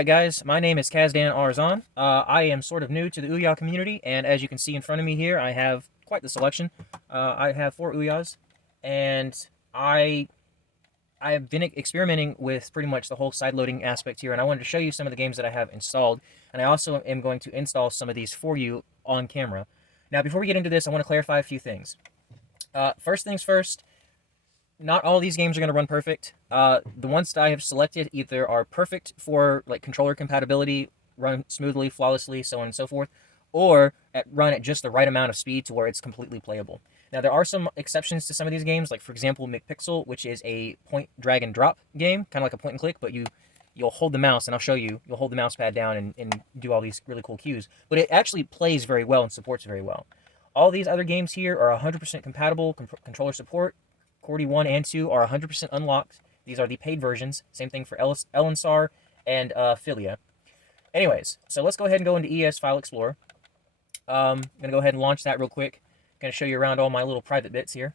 Alright guys, my name is Kazdan Arzan. I am sort of new to the Ouya community, and as you can see in front of me here, I have quite the selection. I have 4 Ouyas, and I have been experimenting with pretty much the whole side-loading aspect here, and I wanted to show you some of the games that I have installed, and I also am going to install some of these for you on camera. Now, before we get into this, I want to clarify a few things. First things first, not all these games are going to run perfect. The ones that I have selected either are perfect for like controller compatibility, run smoothly, flawlessly, so on and so forth, or run at just the right amount of speed to where it's completely playable. Now, there are some exceptions to some of these games, like for example, Mcpixel, which is a point, drag, and drop game, kind of like a point and click, but you'll hold the mouse, and I'll show you, you'll hold the mouse pad down and do all these really cool cues. But it actually plays very well and supports very well. All these other games here are 100% compatible, controller support. Cordy 1 and 2 are 100% unlocked. These are the paid versions. Same thing for Ellensar and Philia. Anyways, so let's go ahead and go into ES File Explorer. I'm going to go ahead and launch that real quick. I'm going to show you around all my little private bits here.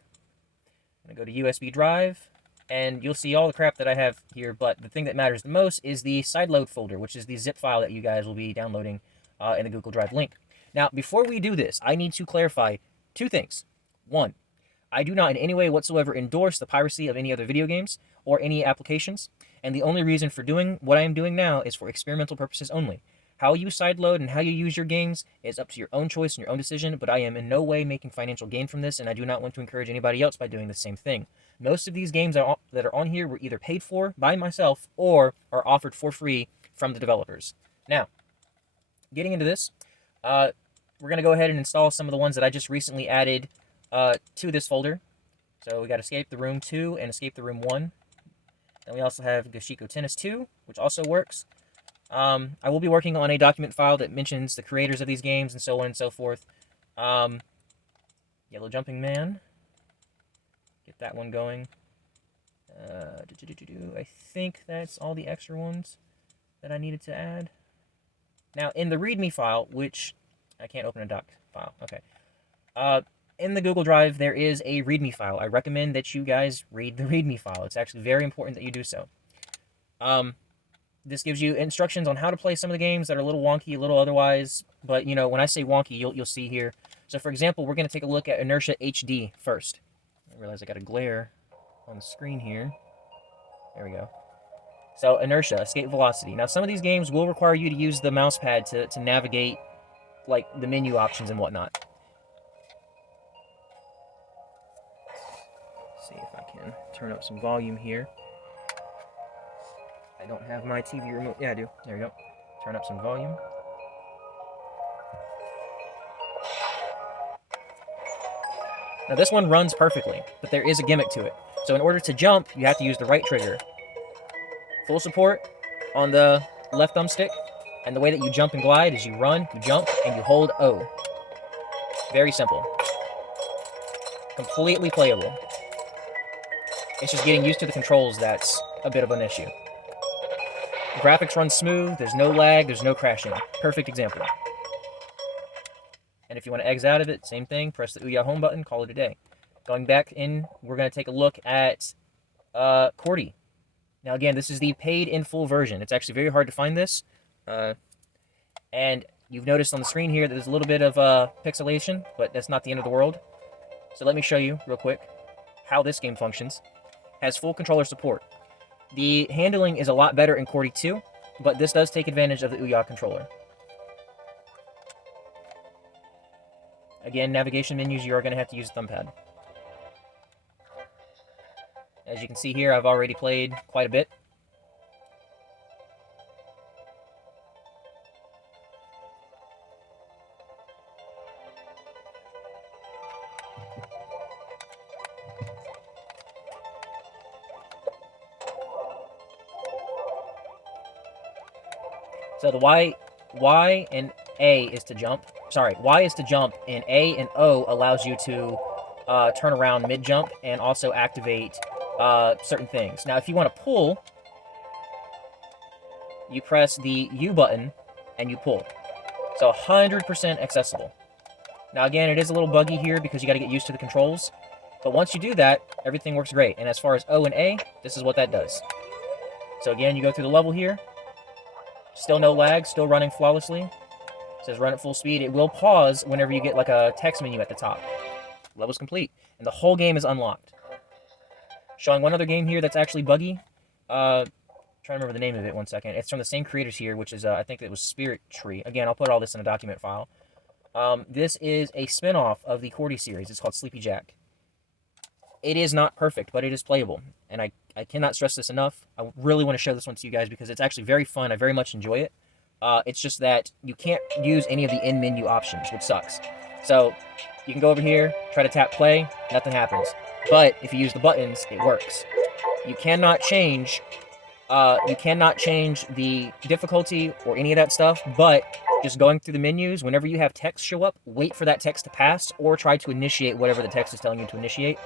I'm going to go to USB drive, and you'll see all the crap that I have here, but the thing that matters the most is the sideload folder, which is the zip file that you guys will be downloading in the Google Drive link. Now, before we do this, I need to clarify 2 things. 1, I do not in any way whatsoever endorse the piracy of any other video games or any applications, and the only reason for doing what I am doing now is for experimental purposes only. How you sideload and how you use your games is up to your own choice and your own decision, but I am in no way making financial gain from this, and I do not want to encourage anybody else by doing the same thing. Most of these games that are on here were either paid for by myself or are offered for free from the developers. Now, getting into this, we're going to go ahead and install some of the ones that I just recently added to this folder. So we got Escape the Room 2 and Escape the Room 1. Then we also have Gashiko Tennis 2, which also works. I will be working on a document file that mentions the creators of these games and so on and so forth. Yellow Jumping Man. Get that one going. I think that's all the extra ones that I needed to add. Now, in the README file, which I can't open a doc file. Okay. In the Google Drive, there is a README file. I recommend that you guys read the README file. It's actually very important that you do so. This gives you instructions on how to play some of the games that are a little wonky, a little otherwise. But, you know, when I say wonky, you'll see here. So, for example, we're going to take a look at Inertia HD first. I realize I got a glare on the screen here. There we go. So, Inertia, Escape Velocity. Now, some of these games will require you to use the mouse pad to navigate, like, the menu options and whatnot. Let's see if I can turn up some volume here. I don't have my TV remote. Yeah, I do. There we go. Turn up some volume. Now, this one runs perfectly, but there is a gimmick to it. So in order to jump, you have to use the right trigger. Full support on the left thumbstick, and the way that you jump and glide is you run, you jump, and you hold O. Very simple. Completely playable. It's just getting used to the controls that's a bit of an issue. Graphics run smooth, there's no lag, there's no crashing. Perfect example. And if you want to exit out of it, same thing, press the Ouya home button, call it a day. Going back in, we're going to take a look at Cordy. Now again, this is the paid in full version. It's actually very hard to find this. And you've noticed on the screen here that there's a little bit of pixelation, but that's not the end of the world. So let me show you real quick how this game functions. Has full controller support. The handling is a lot better in Cordy 2, but this does take advantage of the Ouya controller. Again, navigation menus, you are going to have to use the thumbpad. As you can see here, I've already played quite a bit. So the Y and A is to jump. Sorry, Y is to jump, and A and O allows you to turn around mid-jump and also activate certain things. Now, if you want to pull, you press the U button and you pull. So 100% accessible. Now, again, it is a little buggy here because you got to get used to the controls. But once you do that, everything works great. And as far as O and A, this is what that does. So again, you go through the level here. Still no lag, still running flawlessly. It says run at full speed. It will pause whenever you get like a text menu at the top. Level's complete. And the whole game is unlocked. Showing one other game here that's actually buggy. Trying to remember the name of it, one second. It's from the same creators here, which is, I think it was Spirit Tree. Again, I'll put all this in a document file. This is a spin-off of the Cordy series. It's called Sleepy Jack. It is not perfect, but it is playable. And I cannot stress this enough. I really want to show this one to you guys because it's actually very fun. I very much enjoy it. It's just that you can't use any of the in-menu options, which sucks. So you can go over here, try to tap play, nothing happens. But if you use the buttons, it works. You cannot change the difficulty or any of that stuff, but just going through the menus, whenever you have text show up, wait for that text to pass or try to initiate whatever the text is telling you to initiate,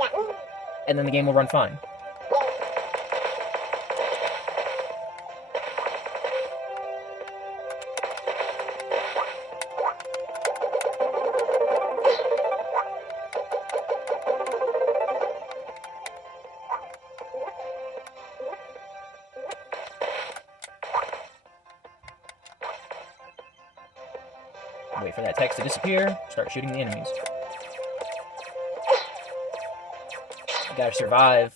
and then the game will run fine. Wait for that text to disappear, start shooting the enemies. You gotta survive.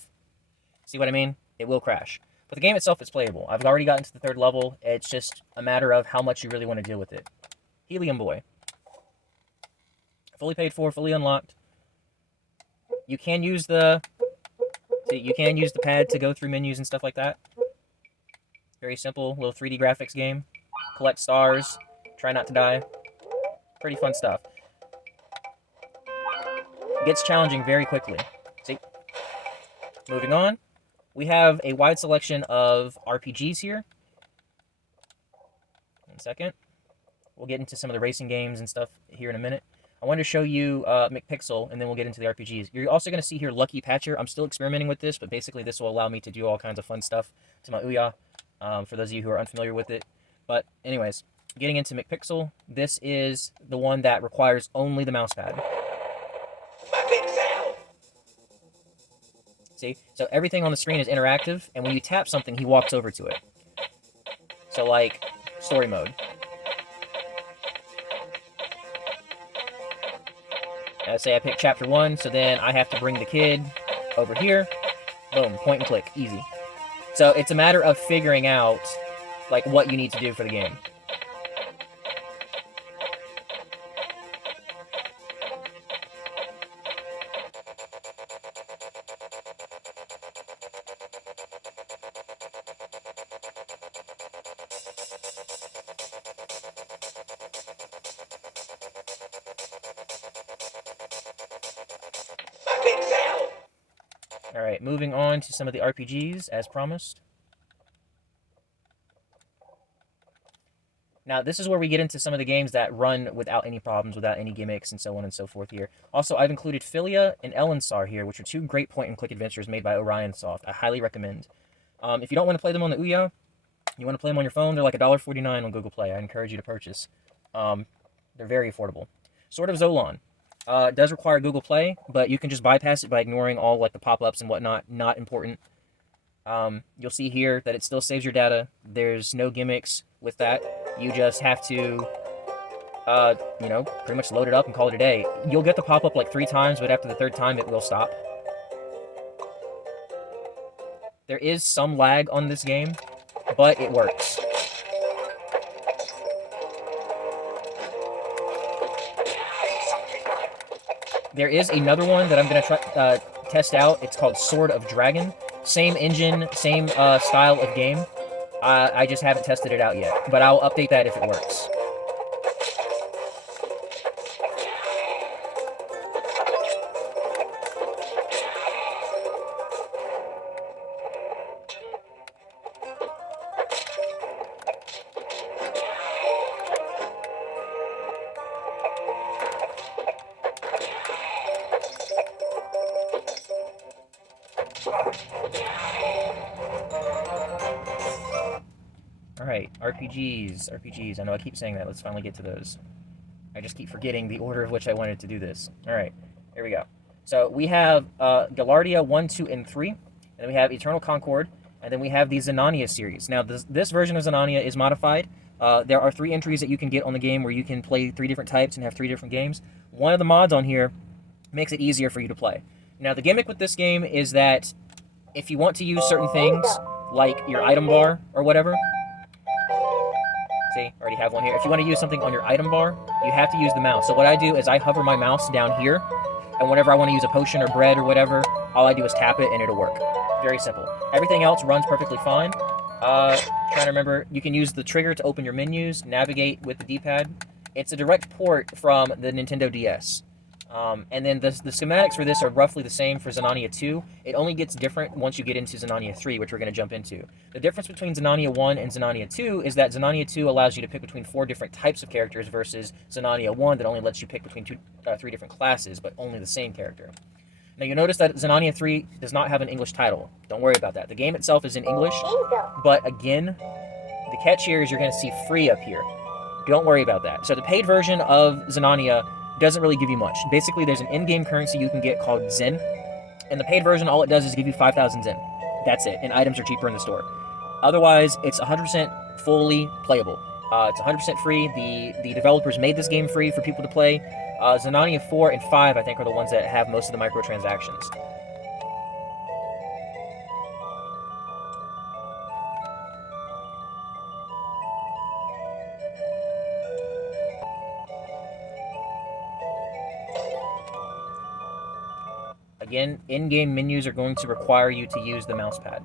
See what I mean? It will crash. But the game itself is playable. I've already gotten to the 3rd level. It's just a matter of how much you really want to deal with it. Helium Boy. Fully paid for, fully unlocked. You can use the pad to go through menus and stuff like that. Very simple, little 3D graphics game. Collect stars, try not to die. Pretty fun stuff. It gets challenging very quickly. See? Moving on. We have a wide selection of RPGs here. 1 second. We'll get into some of the racing games and stuff here in a minute. I wanted to show you Mcpixel, and then we'll get into the RPGs. You're also going to see here Lucky Patcher. I'm still experimenting with this, but basically this will allow me to do all kinds of fun stuff to my Ouya, for those of you who are unfamiliar with it. But anyways, getting into Mcpixel, this is the one that requires only the mousepad. See? So everything on the screen is interactive, and when you tap something, he walks over to it. So like, story mode. Let's say I pick chapter 1, so then I have to bring the kid over here. Boom, point and click, easy. So it's a matter of figuring out like what you need to do for the game. Alright, moving on to some of the RPGs, as promised. Now, this is where we get into some of the games that run without any problems, without any gimmicks, and so on and so forth here. Also, I've included Philia and Ellensar here, which are 2 great point-and-click adventures made by ORION Soft. I highly recommend. If you don't want to play them on the Ouya, you want to play them on your phone, they're like $1.49 on Google Play. I encourage you to purchase. They're very affordable. Sword of Zolan. It does require Google Play, but you can just bypass it by ignoring all like the pop-ups and whatnot. Not important. You'll see here that it still saves your data. There's no gimmicks with that. You just have to, you know, pretty much load it up and call it a day. You'll get the pop-up like 3 times, but after the 3rd time, it will stop. There is some lag on this game, but it works. There is another one that I'm going to test out. It's called Sword of Dragon. Same engine, same style of game. I just haven't tested it out yet, but I'll update that if it works. Alright, RPGs. I know I keep saying that. Let's finally get to those. I just keep forgetting the order of which I wanted to do this. Alright, here we go. So we have Galardia 1, 2, and 3. And then we have Eternal Concord. And then we have the Zanania series. Now, this version of Zanania is modified. There are 3 entries that you can get on the game where you can play 3 different types and have 3 different games. One of the mods on here makes it easier for you to play. Now, the gimmick with this game is that if you want to use certain things, like your item bar or whatever, see, I already have one here. If you want to use something on your item bar, you have to use the mouse. So what I do is I hover my mouse down here, and whenever I want to use a potion or bread or whatever, all I do is tap it and it'll work. Very simple. Everything else runs perfectly fine. Trying to remember, you can use the trigger to open your menus, navigate with the D-pad. It's a direct port from the Nintendo DS. And then the schematics for this are roughly the same for Zanania 2. It only gets different once you get into Zanania 3, which we're going to jump into. The difference between Zanania 1 and Zanania 2 is that Zanania 2 allows you to pick between 4 different types of characters versus Zanania 1 that only lets you pick between 3 different classes, but only the same character. Now, you'll notice that Zanania 3 does not have an English title. Don't worry about that. The game itself is in English, but again, the catch here is you're going to see free up here. Don't worry about that. So the paid version of Zanania doesn't really give you much. Basically, there's an in-game currency you can get called Zen. And the paid version, all it does is give you 5,000 Zen. That's it. And items are cheaper in the store. Otherwise, it's 100% fully playable. It's 100% free. The developers made this game free for people to play. Zanania 4 and 5, I think, are the ones that have most of the microtransactions. Again, in-game menus are going to require you to use the mouse pad.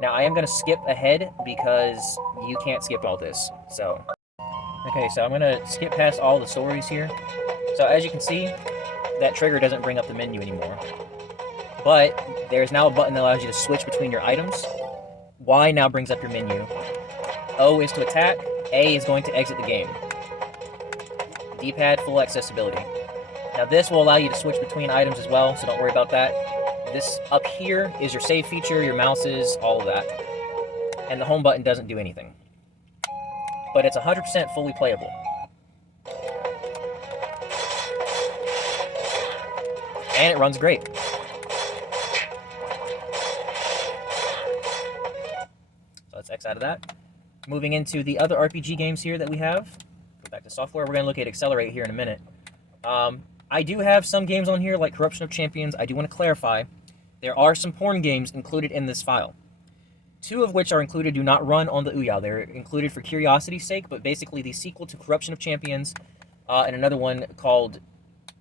Now, I am going to skip ahead because you can't skip all this. So, okay, so I'm going to skip past all the stories here. So, as you can see, that trigger doesn't bring up the menu anymore. But there's now a button that allows you to switch between your items. Y now brings up your menu. O is to attack. A is going to exit the game. D-pad, full accessibility. Now this will allow you to switch between items as well, so don't worry about that. This up here is your save feature, your mouses, all of that. And the home button doesn't do anything. But it's 100% fully playable. And it runs great. So let's X out of that. Moving into the other RPG games here that we have. Go back to software. We're going to look at Accelerate here in a minute. I do have some games on here, like Corruption of Champions. I do want to clarify, there are some porn games included in this file. 2 of which are included do not run on the Ouya. They're included for curiosity's sake, but basically the sequel to Corruption of Champions, and another one called,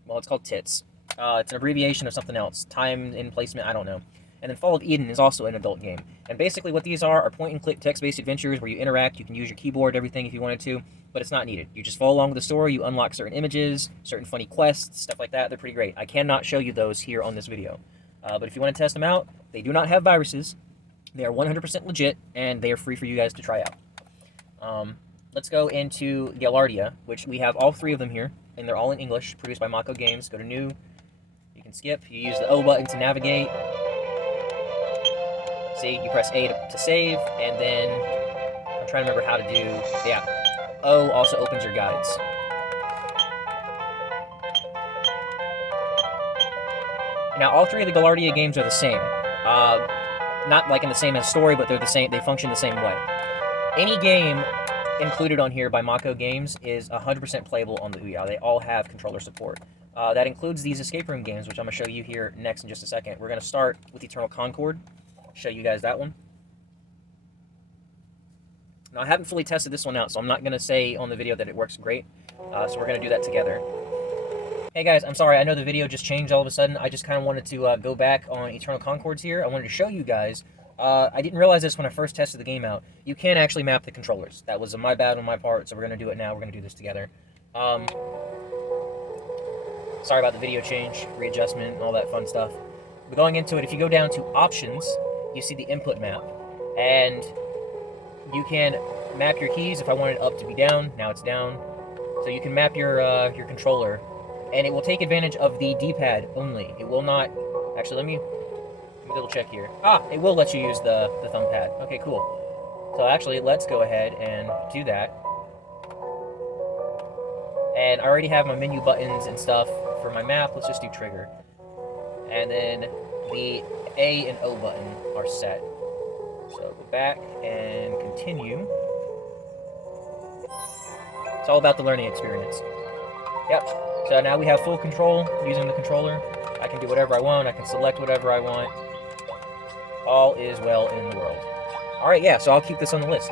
well, it's called Tits. It's an abbreviation of something else. Time in placement, I don't know. And then Fall of Eden is also an adult game. And basically what these are point-and-click text-based adventures where you interact, you can use your keyboard, everything if you wanted to, but it's not needed. You just follow along with the story, you unlock certain images, certain funny quests, stuff like that. They're pretty great. I cannot show you those here on this video. But if you want to test them out, they do not have viruses. They are 100% legit, and they are free for you guys to try out. Let's go into Galardia, which we have all 3 of them here, and they're all in English, produced by Mocogames. Go to New. You can skip. You use the O button to navigate. See, you press A to save, and then I'm trying to remember how to do, yeah, O also opens your guides. Now, all 3 of the Galardia games are the same. Not like in the same as story, but they're the same. They function the same way. Any game included on here by Mocogames is 100% playable on the Ouya. They all have controller support. That includes these escape room games, which I'm going to show you here next in just a second. We're going to start with Eternal Concord. Show you guys that one. Now, I haven't fully tested this one out, so I'm not going to say on the video that it works great. So we're going to do that together. Hey guys, I'm sorry, I know the video just changed all of a sudden. I just kind of wanted to go back on Eternal Concords here. I wanted to show you guys. I didn't realize this when I first tested the game out. You can actually map the controllers. That was my bad on my part, so we're going to do it now. We're going to do this together. Sorry about the video change, readjustment, and all that fun stuff. But going into it, if you go down to Options, you see the input map, and you can map your keys. If I wanted up to be down, now it's down. So you can map your controller, and it will take advantage of the D-pad only. It will not, actually let me double check here. It will let you use the thumb pad. Okay, cool. So actually, let's go ahead and do that. And I already have my menu buttons and stuff for my map. Let's just do trigger. And then the A and O button are set. So go back and continue. It's all about the learning experience. Yep. So now we have full control using the controller. I can do whatever I want. I can select whatever I want. All is well in the world. All right, yeah, so I'll keep this on the list.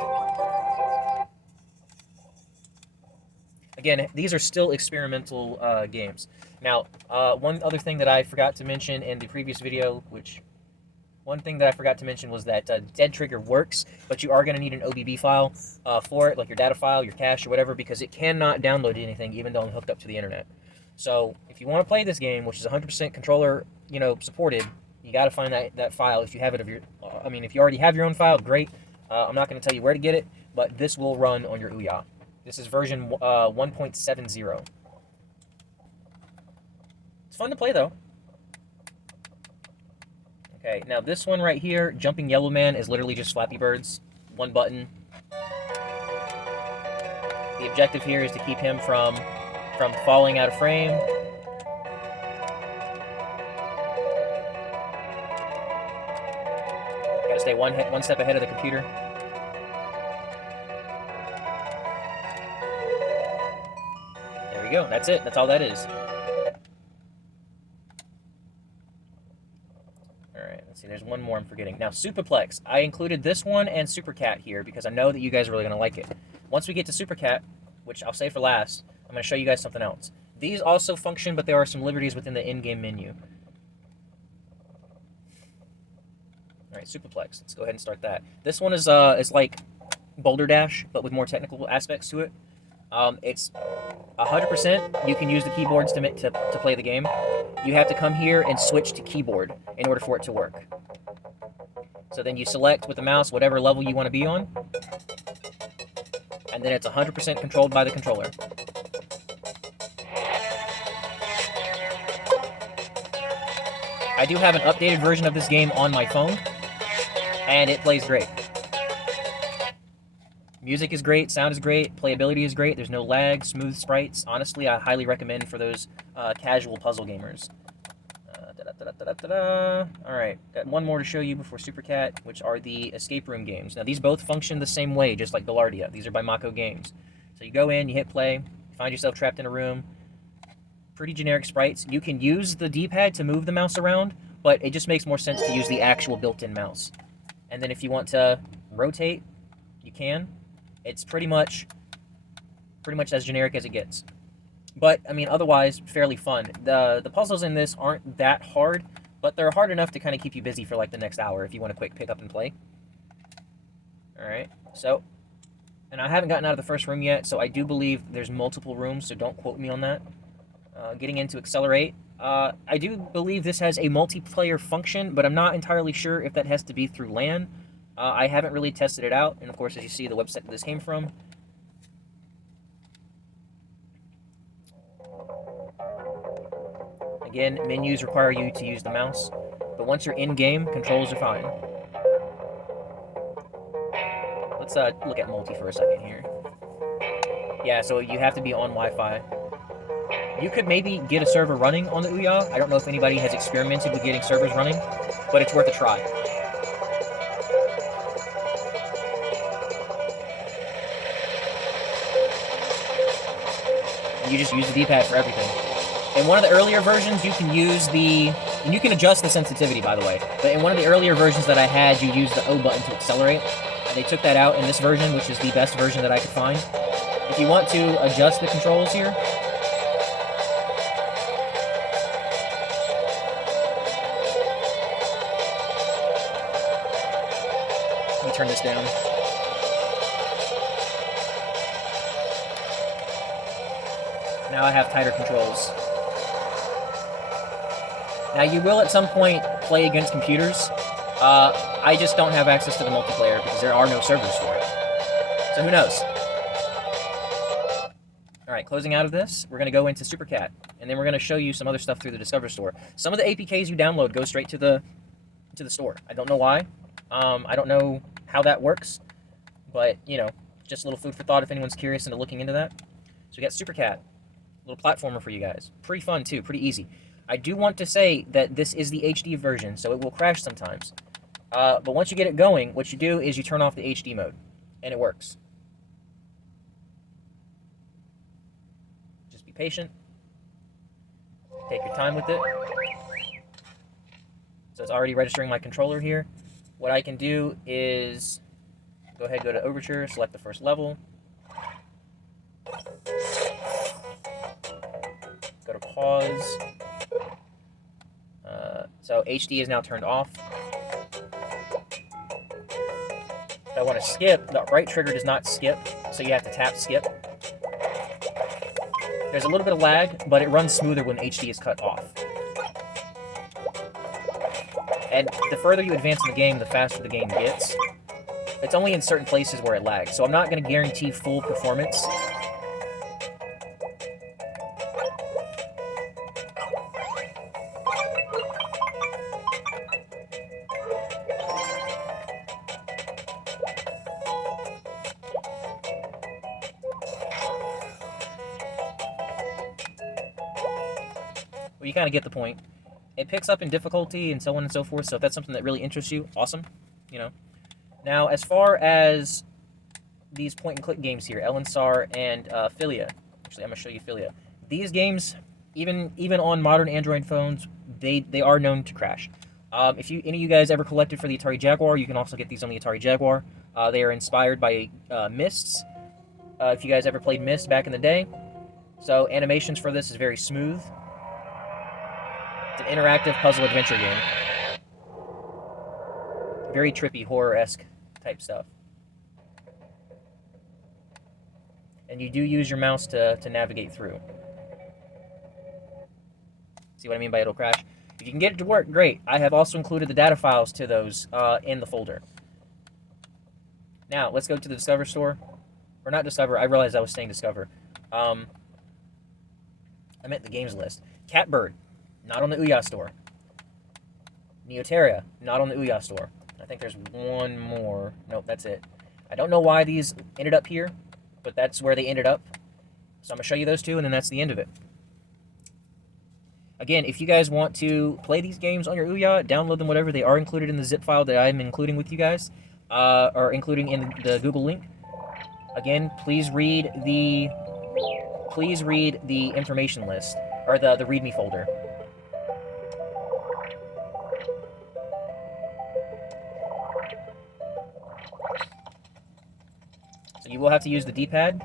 Again, these are still experimental games. Now, one other thing that I forgot to mention in the previous video, one thing that I forgot to mention was that Dead Trigger works, but you are going to need an OBB file for it, like your data file, your cache, or whatever, because it cannot download anything, even though I'm hooked up to the internet. So, if you want to play this game, which is 100% controller, supported, you got to find that file if you have it if you already have your own file, great. I'm not going to tell you where to get it, but this will run on your Ouya. This is version 1.70. It's fun to play, though. Okay, now this one right here, Jumping Yellow Man, is literally just Flappy Birds. One button. The objective here is to keep him from falling out of frame. Gotta stay one step ahead of the computer. There we go. That's it. That's all that is. Alright, let's see. There's one more I'm forgetting. Now, Superplex. I included this one and Supercat here because I know that you guys are really going to like it. Once we get to Supercat, which I'll save for last, I'm going to show you guys something else. These also function, but there are some liberties within the in-game menu. Alright, Superplex. Let's go ahead and start that. This one is like Boulder Dash, but with more technical aspects to it. It's 100%. You can use the keyboards to play the game. You have to come here and switch to keyboard in order for it to work. So then you select with the mouse whatever level you want to be on. And then it's 100% controlled by the controller. I do have an updated version of this game on my phone, and it plays great. Music is great, sound is great, playability is great, there's no lag, smooth sprites. Honestly, I highly recommend for those casual puzzle gamers. Alright, got one more to show you before Supercat, which are the escape room games. Now, these both function the same way, just like Gallardia. These are by Mocogames. So you go in, you hit play, you find yourself trapped in a room. Pretty generic sprites. You can use the D-pad to move the mouse around, but it just makes more sense to use the actual built-in mouse. And then if you want to rotate, you can. It's pretty much as generic as it gets. But, I mean, otherwise, fairly fun. The puzzles in this aren't that hard, but they're hard enough to kind of keep you busy for, like, the next hour if you want to quick pick up and play. Alright, so... And I haven't gotten out of the first room yet, so I do believe there's multiple rooms, so don't quote me on that. Getting into Accelerate. I do believe this has a multiplayer function, but I'm not entirely sure if that has to be through LAN. I haven't really tested it out, and of course, as you see, the website that this came from. Again, menus require you to use the mouse, but once you're in-game, controls are fine. Let's look at multi for a second here. Yeah, so you have to be on Wi-Fi. You could maybe get a server running on the Ouya. I don't know if anybody has experimented with getting servers running, but it's worth a try. And you just use the D-pad for everything. In one of the earlier versions, you can and you can adjust the sensitivity, by the way, but in one of the earlier versions that I had, you use the O button to accelerate, and they took that out in this version, which is the best version that I could find. If you want to adjust the controls here, let me turn this down. Now I have tighter controls. Now you will at some point play against computers. I just don't have access to the multiplayer because there are no servers for it. So who knows? Alright, closing out of this, we're going to go into Supercat, and then we're going to show you some other stuff through the Discover Store. Some of the APKs you download go straight to the store. I don't know why. I don't know how that works, but, just a little food for thought if anyone's curious into looking into that. So we got Supercat, a little platformer for you guys. Pretty fun, too, pretty easy. I do want to say that this is the HD version, so it will crash sometimes. But once you get it going, what you do is you turn off the HD mode, and it works. Be patient. Take your time with it. So it's already registering my controller here. What I can do is go ahead, go to Overture, select the first level. Go to pause. So HD is now turned off. If I want to skip, the right trigger does not skip, so you have to tap skip. There's a little bit of lag, but it runs smoother when HD is cut off. And the further you advance in the game, the faster the game gets. It's only in certain places where it lags, so I'm not going to guarantee full performance. Well, you kind of get the point. It picks up in difficulty and so on and so forth, so if that's something that really interests you, awesome, you know. Now, as far as these point-and-click games here, Ellensar and Philia, actually, I'm going to show you Philia. These games, even on modern Android phones, they are known to crash. If any of you guys ever collected for the Atari Jaguar, you can also get these on the Atari Jaguar. They are inspired by Mysts. If you guys ever played Myst back in the day. So animations for this is very smooth. It's an interactive puzzle adventure game. Very trippy, horror-esque type stuff. And you do use your mouse to navigate through. See what I mean by it'll crash? If you can get it to work, great. I have also included the data files to those in the folder. Now, let's go to the Discover store. Or not Discover, I realized I was saying Discover. I meant the games list. Catbird, not on the Ouya store. Neoterra, not on the Ouya store. I think there's one more. Nope, that's it. I don't know why these ended up here, but that's where they ended up. So I'm going to show you those two, and then that's the end of it. Again, if you guys want to play these games on your Ouya, download them, whatever. They are included in the zip file that I'm including with you guys, or including in the Google link. Again, please read the information list, or the README folder. So you will have to use the D-pad,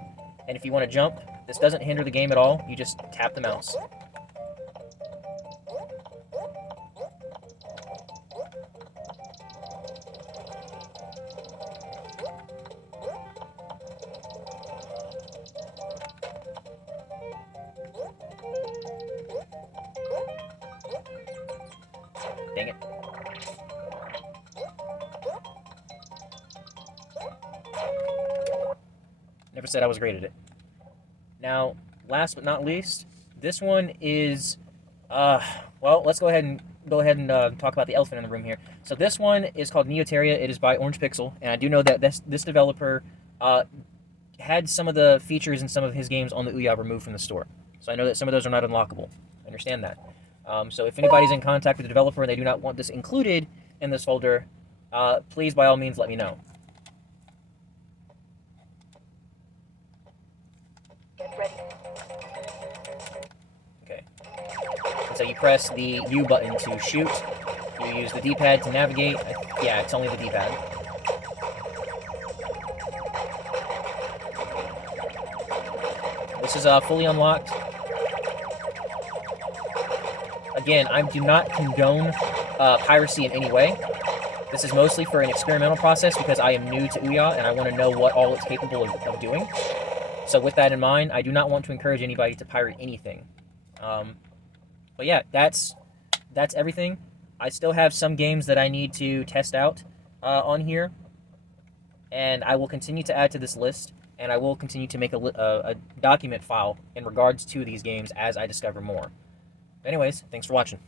and if you want to jump, this doesn't hinder the game at all. You just tap the mouse. Dang it. Never said I was great at it. Now, last but not least, this one is, well, let's go ahead and talk about the elephant in the room here. So this one is called Neoterra. It is by Mcpixel, and I do know that this developer had some of the features in some of his games on the Ouya removed from the store. So I know that some of those are not unlockable. I understand that. So if anybody's in contact with the developer and they do not want this included in this folder, please, by all means, let me know. Okay. And so you press the U button to shoot. You use the D-pad to navigate. Yeah, it's only the D-pad. This is fully unlocked. Again, I do not condone piracy in any way. This is mostly for an experimental process because I am new to Ouya and I want to know what all it's capable of doing. So with that in mind, I do not want to encourage anybody to pirate anything. But yeah, that's everything. I still have some games that I need to test out on here. And I will continue to add to this list. And I will continue to make a document file in regards to these games as I discover more. Anyways, thanks for watching.